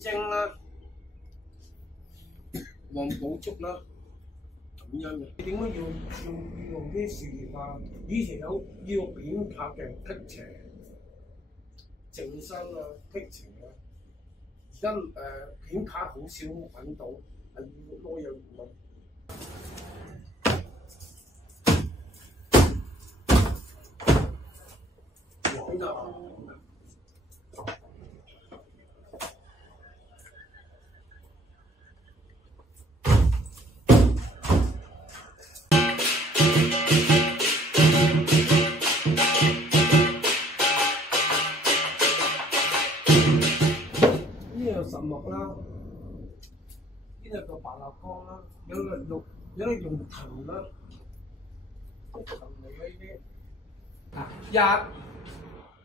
精啦、黃寶竹啦，咁樣嘅。點解要用啲樹葉啊？以前有要片拍嘅辟邪、淨身啊、辟邪啊，而家片拍好少揾到，係要攞有用。黃啊！呢個實木啦，呢個白蠟光啦，有個用藤啦，藤嚟嘅呢啲。1、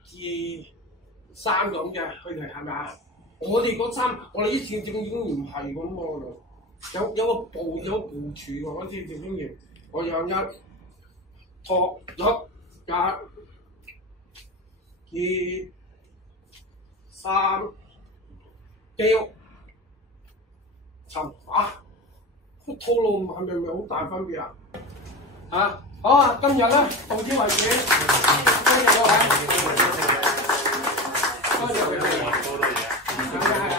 2、3咁嘅，佢哋係咪啊？我哋嗰3，我哋啲正已經唔係咁喎，有個部署喎，嗰啲正經員，我有1、托、1、2、3。雕、沉啊！個套路係咪好大分別啊？好啊！今日咧到此為止，多謝各位，多謝各位，多謝。